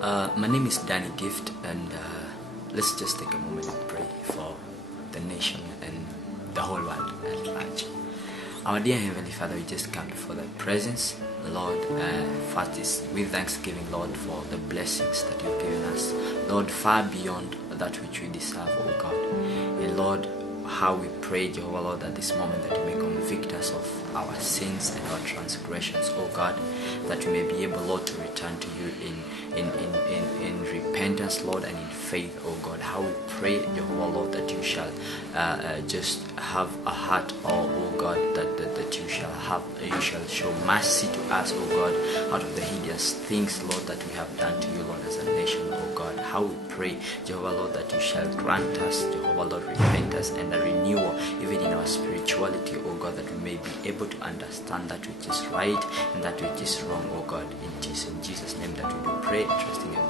My name is Danny Gift, and let's just take a moment and pray for the nation and the whole world at large. Our dear Heavenly Father, we just come before Thy presence, Lord. First is with thanksgiving, Lord, for the blessings that You've given us, Lord, far beyond that which we deserve, oh God. And Lord, how we pray, Jehovah, Lord, at this moment that You may convict us of our sins and our transgressions, oh God, that we may be able, Lord, to return to You in repentance, Lord, and in faith, oh God. How we pray, Jehovah, Lord, that You shall just have a heart, oh God, that You shall show mercy to us, oh God, out of the hideous things, Lord, that we have done to You, Lord, as a nation, oh God. How we pray, Jehovah, Lord, that You shall grant us, Jehovah, Lord, repentance and a renewal, even in our spirituality, oh God, that we may be able to understand that which is right and that which is wrong, oh God. In Jesus' name that we do pray, trusting in